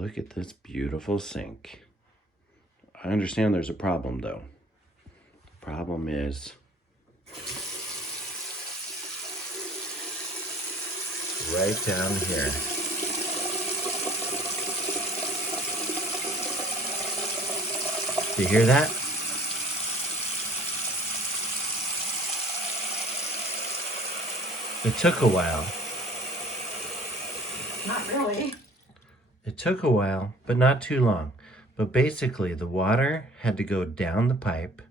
Look at this beautiful sink. I understand there's a problem though. The problem is right down here. Do you hear that? It took a while. Not really. It took a while, but not too long. But basically, the water had to go down the pipe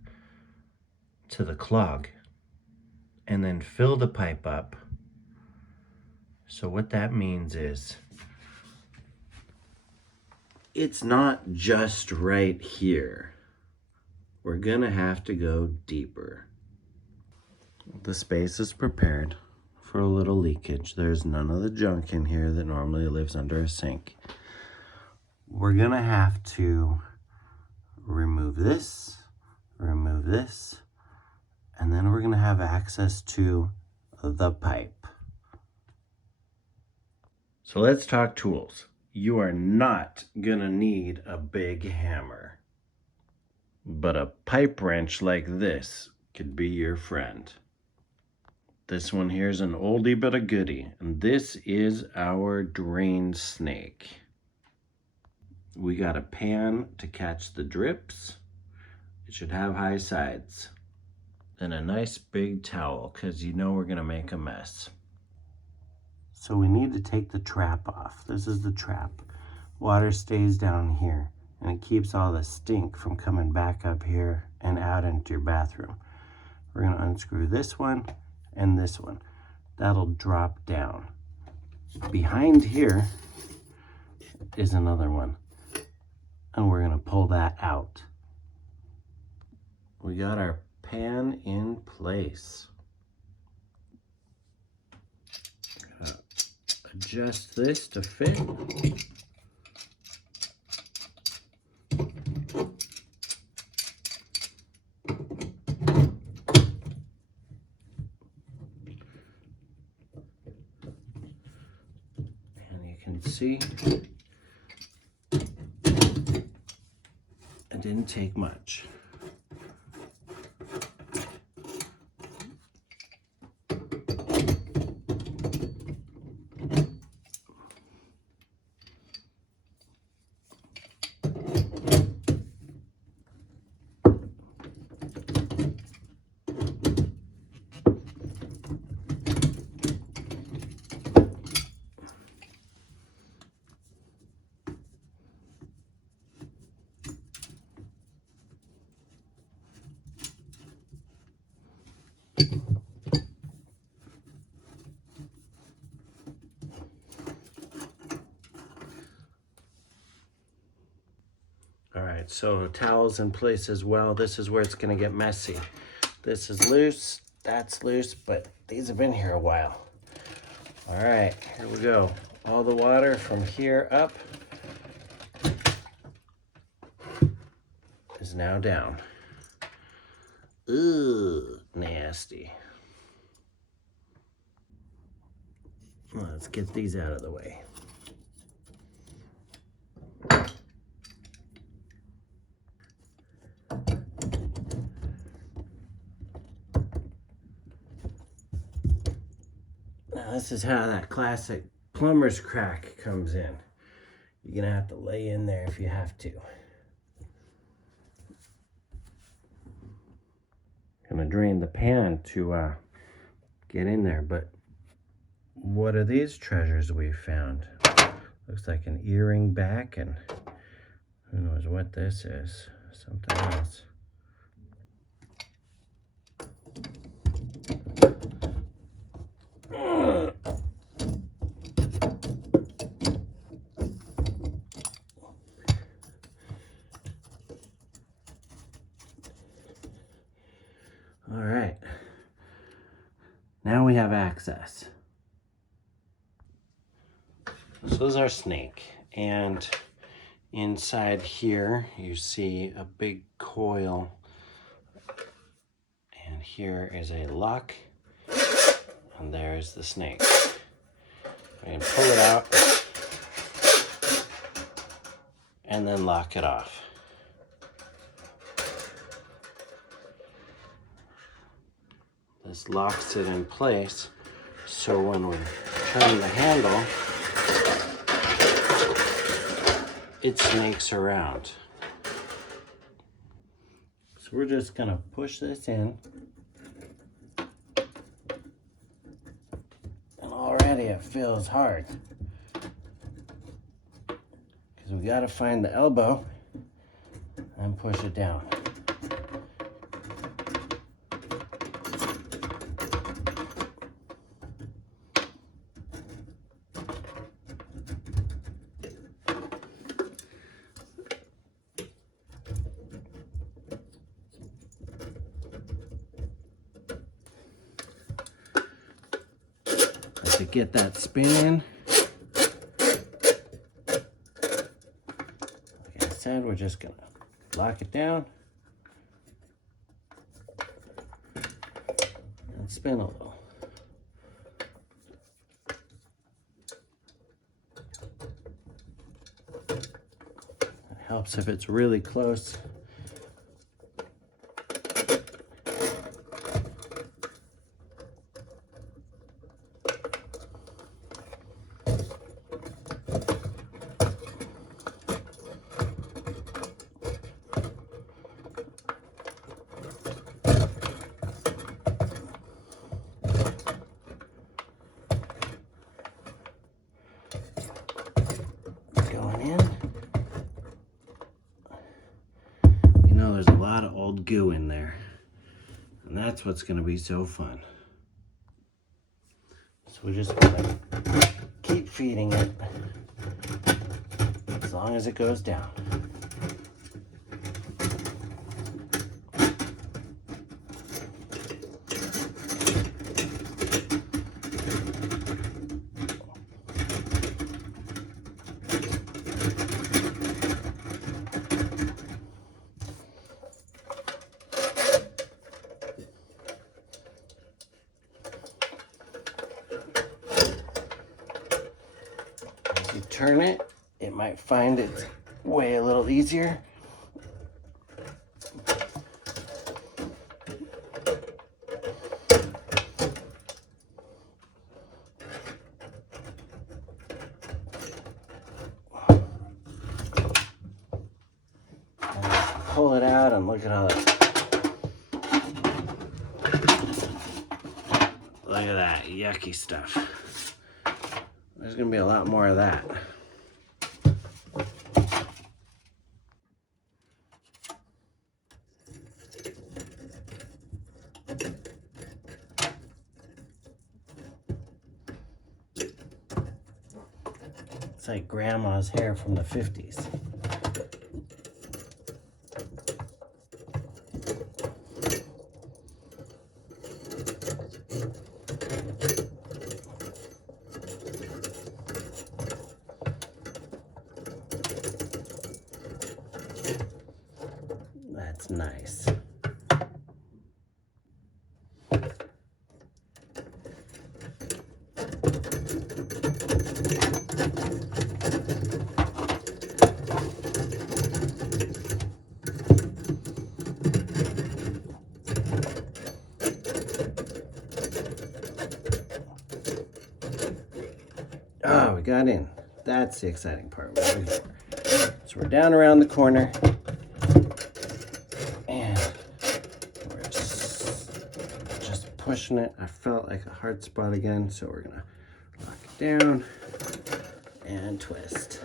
to the clog and then fill the pipe up. So what that means is it's not just right here. We're gonna have to go deeper. The space is prepared for a little leakage. There's none of the junk in here that normally lives under a sink. We're gonna have to remove this, and then we're gonna have access to the pipe. So let's talk tools. You are not gonna need a big hammer, but a pipe wrench like this could be your friend. This one here is an oldie but a goodie, and this is our drain snake. We got a pan to catch the drips. It should have high sides. And a nice big towel, because you know we're gonna make a mess. So we need to take the trap off. This is the trap. Water stays down here, and it keeps all the stink from coming back up here and out into your bathroom. We're gonna unscrew this one and this one. That'll drop down. Behind here is another one, and we're gonna pull that out. We got our pan in place. Adjust this to fit. And you can see it didn't take much. All right, so towel's in place as well. This is where it's gonna get messy. This is loose, that's loose, but these have been here a while. All right, here we go. All the water from here up is now down. Ooh, nasty. Let's get these out of the way. Now this is how that classic plumber's crack comes in. You're gonna have to lay in there if you have to. Gonna drain the pan to get in there, but what are these treasures we found? Looks like an earring back, and who knows what this is. Something else. All right, now we have access. So this is our snake, and inside here you see a big coil, and here is a lock, and there's the snake. And pull it out. and then lock it off. This locks it in place, so when we turn the handle, it snakes around. So we're just gonna push this in. And already it feels hard. Because we gotta find the elbow and push it down. To get that spin in, like I said, we're just gonna lock it down and spin a little. It helps if it's really close. There's a lot of old goo in there, and that's what's going to be so fun. So we're just going to keep feeding it as long as it goes down. Turn it, it might find its way a little easier. And pull it out and look at all that. Look at that yucky stuff. There's gonna be a lot more of that. It's like grandma's hair from the 50s. That's nice. Oh, we got in. That's the exciting part. So we're down around the corner. And we're just pushing it. I felt like a hard spot again, so we're gonna lock it down and twist.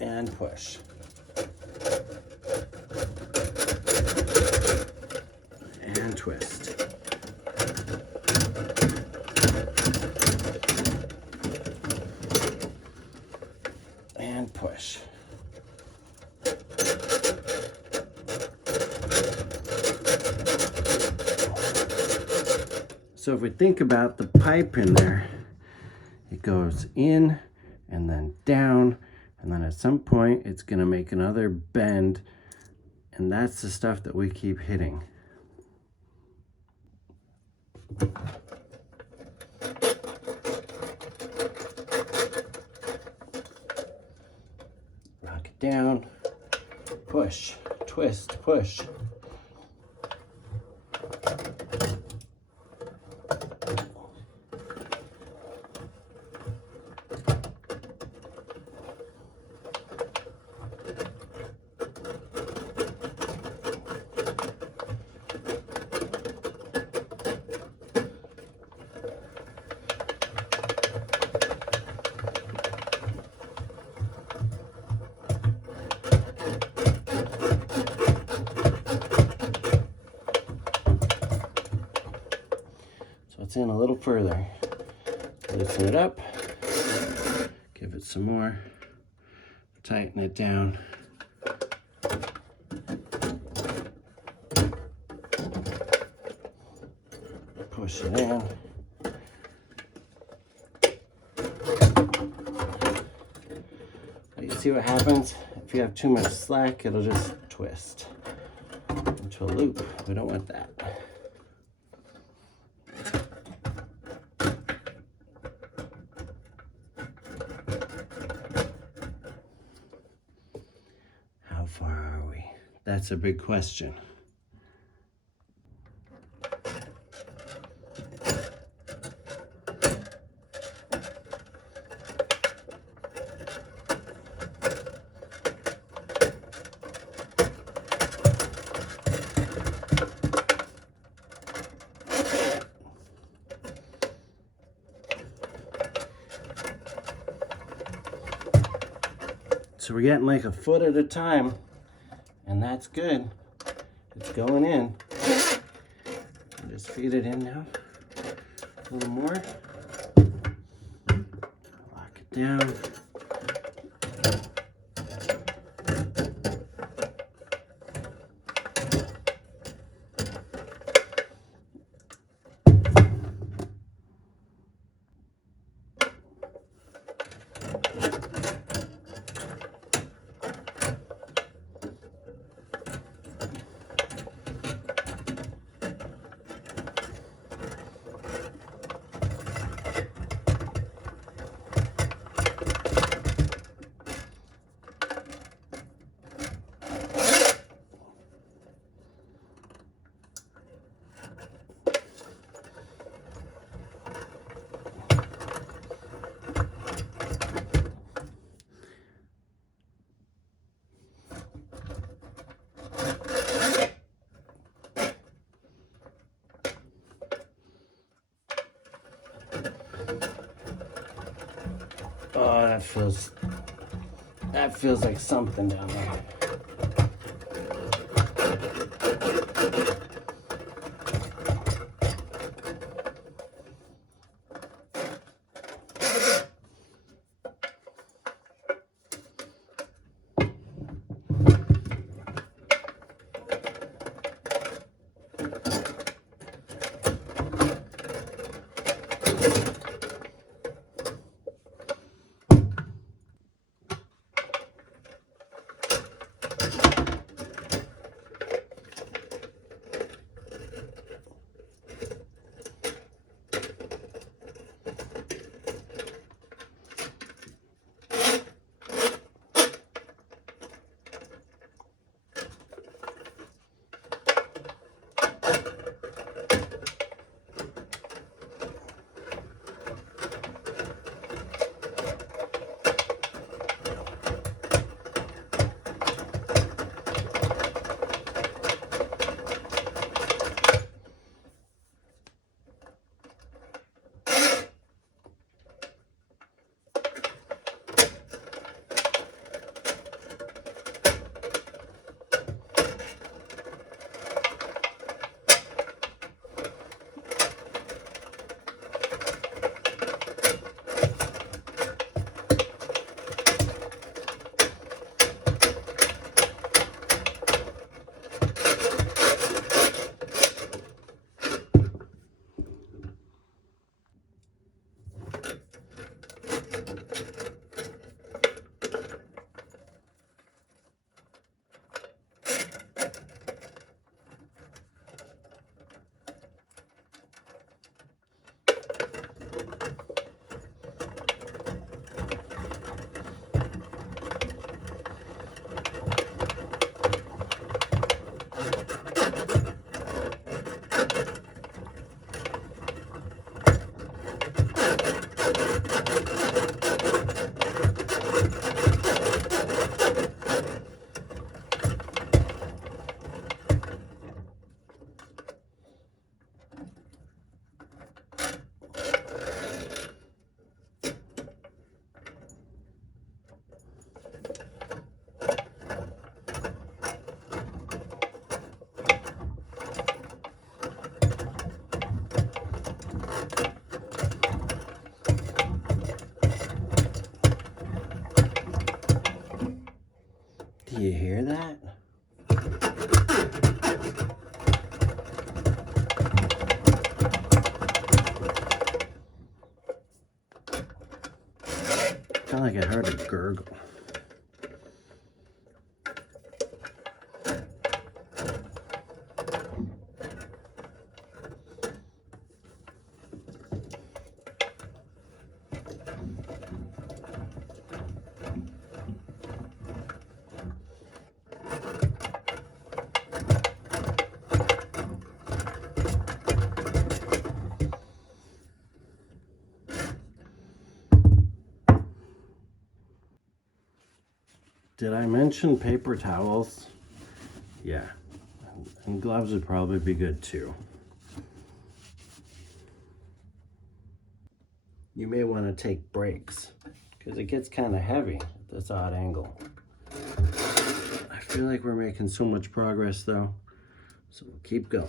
And push. And twist. And push. So if we think about the pipe in there, it goes in and then down, and then at some point it's going to make another bend, and that's the stuff that we keep hitting. Rock it down, push, twist, push. It's in a little further. Loosen it up, give it some more, tighten it down. Push it in. You see what happens? If you have too much slack, it'll just twist into a loop. We don't want that. How far are we? That's a big question. So we're getting like a foot at a time, and that's good. It's going in. Just feed it in now. A little more. Lock it down. Oh, that feels like something down there. You hear that? Felt like I heard a gurgle. Did I mention paper towels? Yeah, and gloves would probably be good too. You may want to take breaks because it gets kind of heavy at this odd angle. I feel like we're making so much progress though, so we'll keep going.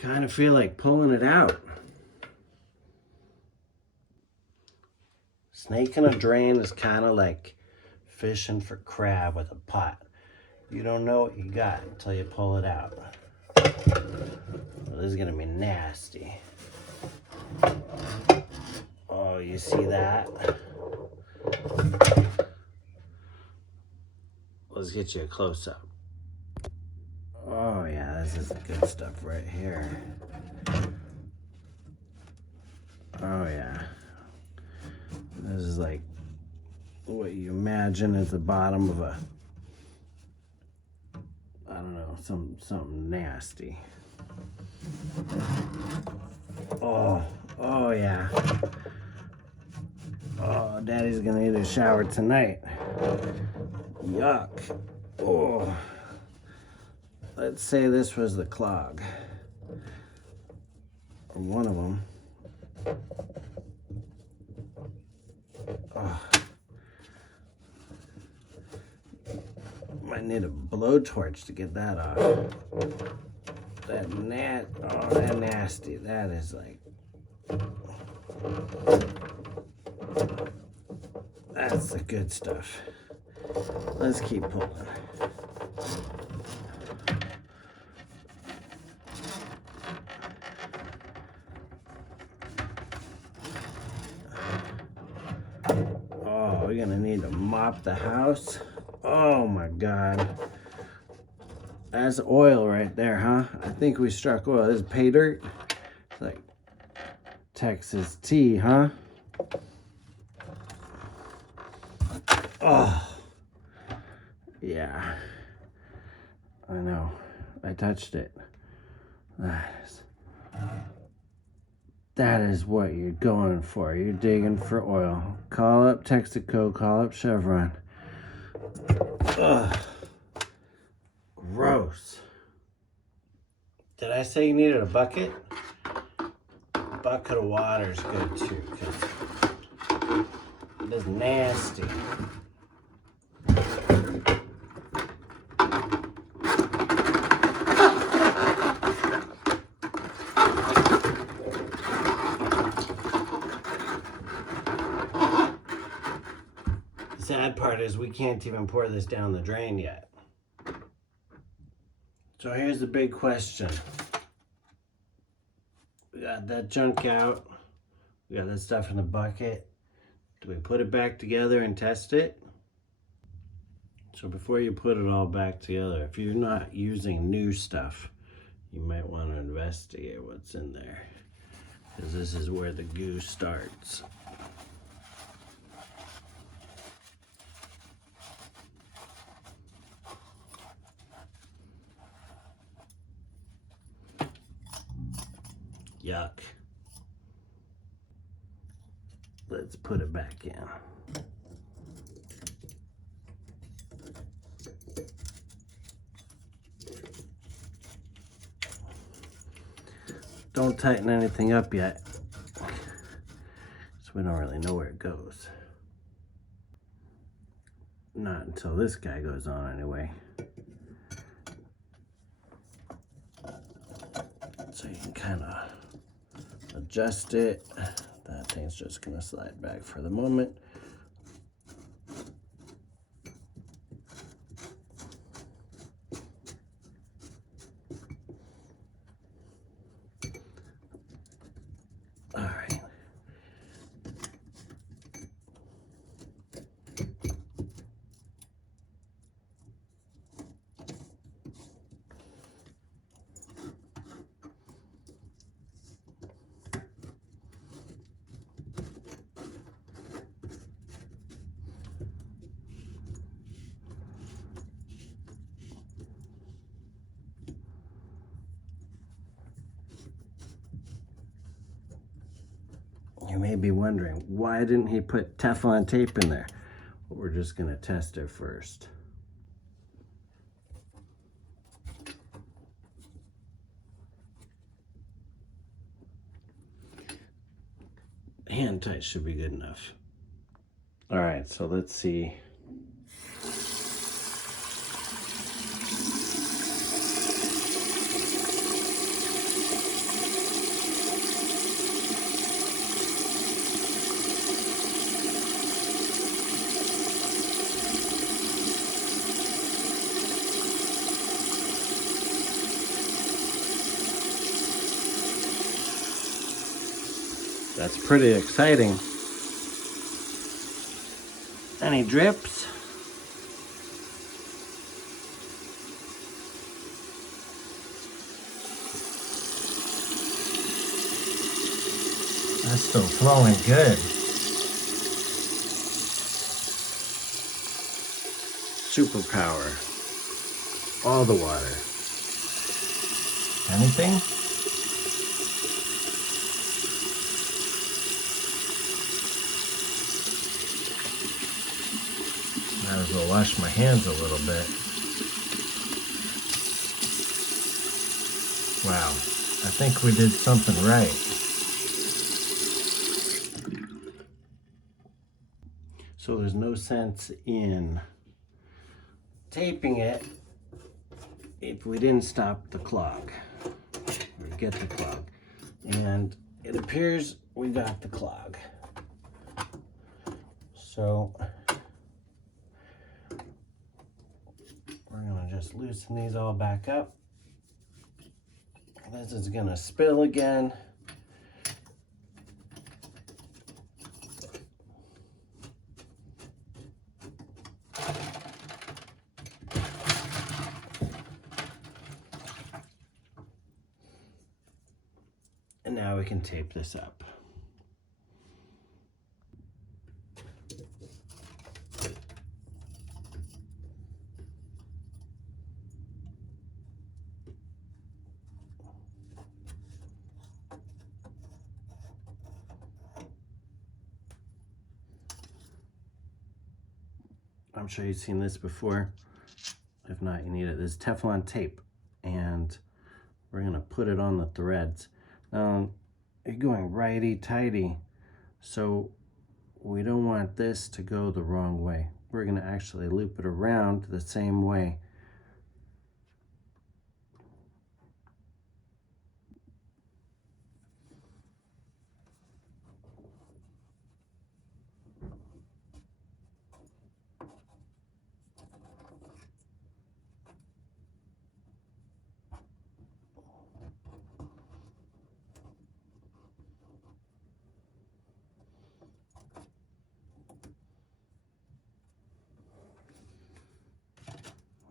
Kind of feel like pulling it out. Snaking a drain is kind of like fishing for crab with a pot. You don't know what you got until you pull it out. Well, this is gonna be nasty. Oh, you see that? Let's get you a close-up. Oh yeah, this is good stuff right here. Oh yeah. This is like what you imagine at the bottom of a, I don't know, something nasty. Oh yeah. Oh, Daddy's gonna need a shower tonight. Yuck. Oh. Let's say this was the clog. Or one of them. Oh. Might need a blowtorch to get that off. That nasty. That is like, that's the good stuff. Let's keep pulling. Oh, we're gonna need to mop the house. Oh my God. That's oil right there, huh? I think we struck oil. This is pay dirt. It's like Texas tea, huh? Oh. Yeah. I know. I touched it. That is what you're going for. You're digging for oil. Call up Texaco, call up Chevron. Ugh. Gross. Did I say you needed a bucket? A bucket of water is good too, because it is nasty. The sad part is we can't even pour this down the drain yet. So here's the big question. We got that junk out. We got that stuff in the bucket. Do we put it back together and test it? So before you put it all back together, if you're not using new stuff, you might want to investigate what's in there, because this is where the goo starts. Yuck. let's put it back in. Don't tighten anything up yet, so we don't really know where it goes. Not until this guy goes on anyway. So you can kind of adjust it. That thing's just gonna slide back for the moment. All right. You may be wondering, why didn't he put Teflon tape in there? Well, we're just gonna test it first. Hand tight should be good enough. All right, so let's see. That's pretty exciting. Any drips? That's still flowing good. Superpower. All the water. Anything? Might as well wash my hands a little bit. Wow, I think we did something right. So there's no sense in taping it if we didn't stop the clog, or get the clog. And it appears we got the clog. So we're gonna just loosen these all back up. This is gonna spill again. And now we can tape this up. I'm sure you've seen this before. If not, you need it. This is Teflon tape, and we're gonna put it on the threads. Now, you're going righty-tighty, so we don't want this to go the wrong way. We're gonna actually loop it around the same way.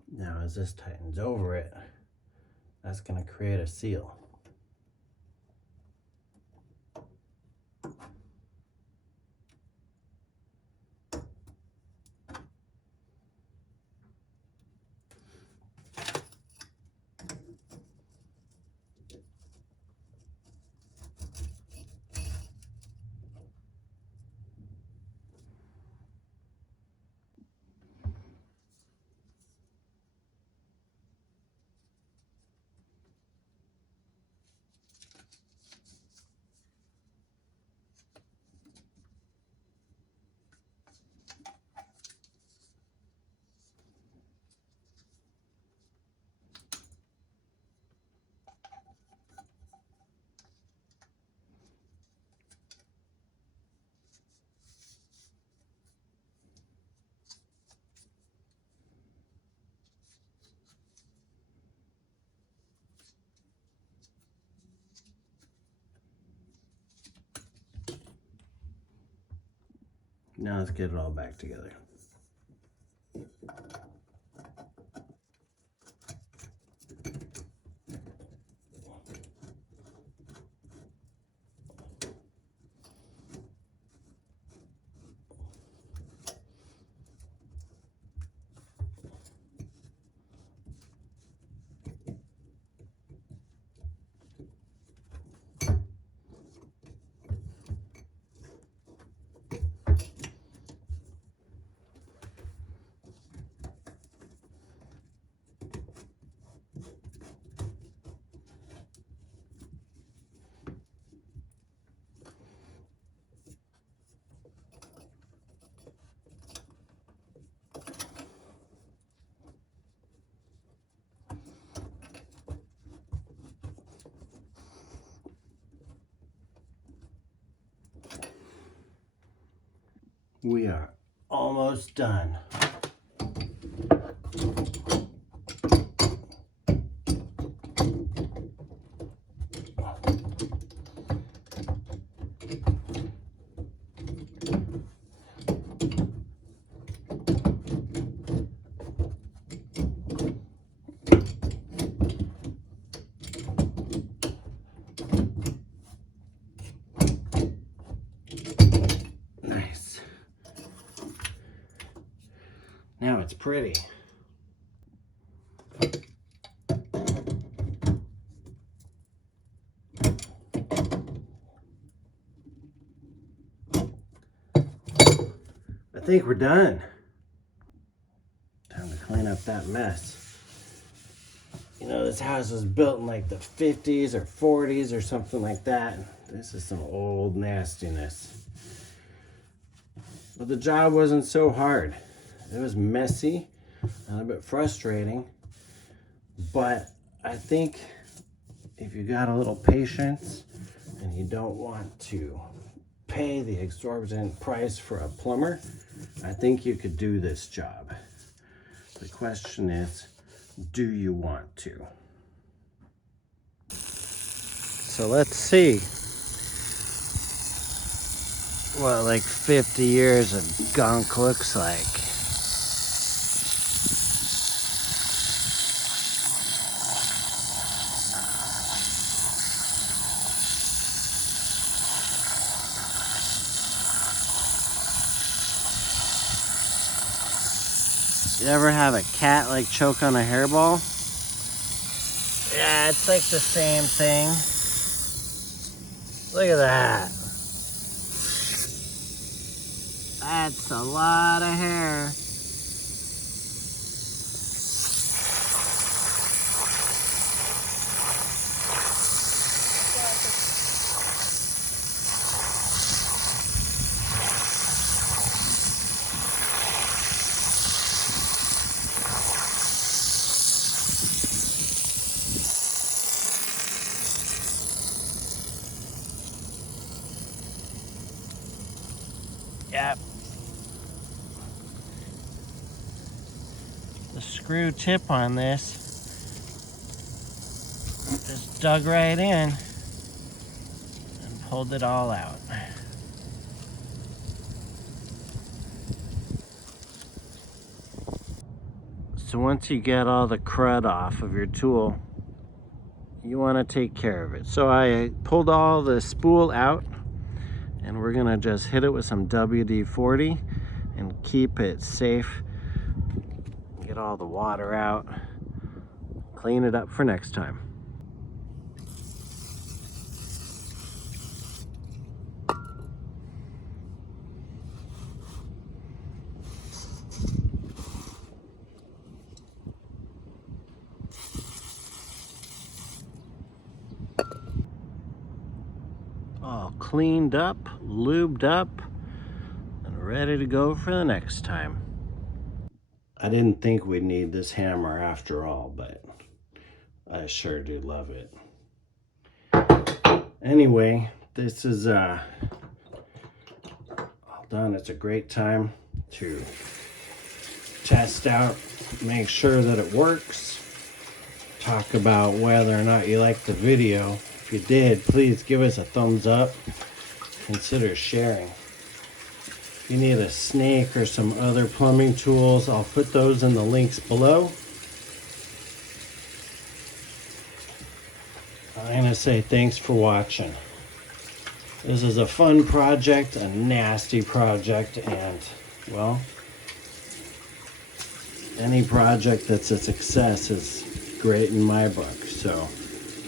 Now, as this tightens over it, that's going to create a seal. Now let's get it all back together. We are almost done. Nice. Now it's pretty. I think we're done. Time to clean up that mess. You know, this house was built in like the 50s or 40s or something like that. This is some old nastiness. But the job wasn't so hard. It was messy and a bit frustrating. But I think if you got a little patience and you don't want to pay the exorbitant price for a plumber, I think you could do this job. The question is, do you want to? So let's see what like 50 years of gunk looks like. You ever have a cat like choke on a hairball? Yeah, it's like the same thing. Look at that. That's a lot of hair. Yep. The screw tip on this just dug right in and pulled it all out. So once you get all the crud off of your tool, you want to take care of it. So I pulled all the spool out, and we're gonna just hit it with some WD-40 and keep it safe. Get all the water out, clean it up for next time. All cleaned up, lubed up, and ready to go for the next time. I didn't think we'd need this hammer after all, but I sure do love it. Anyway, this is all done. It's a great time to test out, make sure that it works, talk about whether or not you like the video. If you did, please give us a thumbs up. Consider sharing. If you need a snake or some other plumbing tools, I'll put those in the links below. I'm going to say thanks for watching. This is a fun project, a nasty project, and, well, any project that's a success is great in my book. So,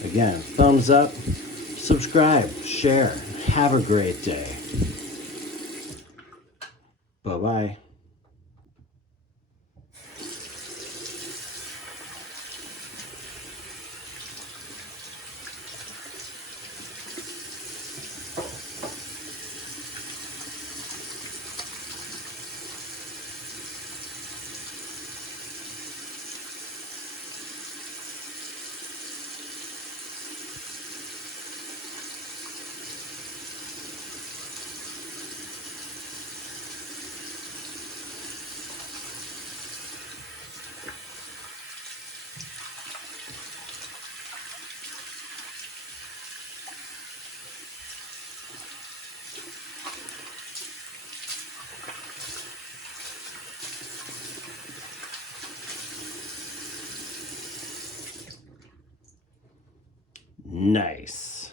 again, thumbs up, subscribe, share. Have a great day. Bye-bye. Nice.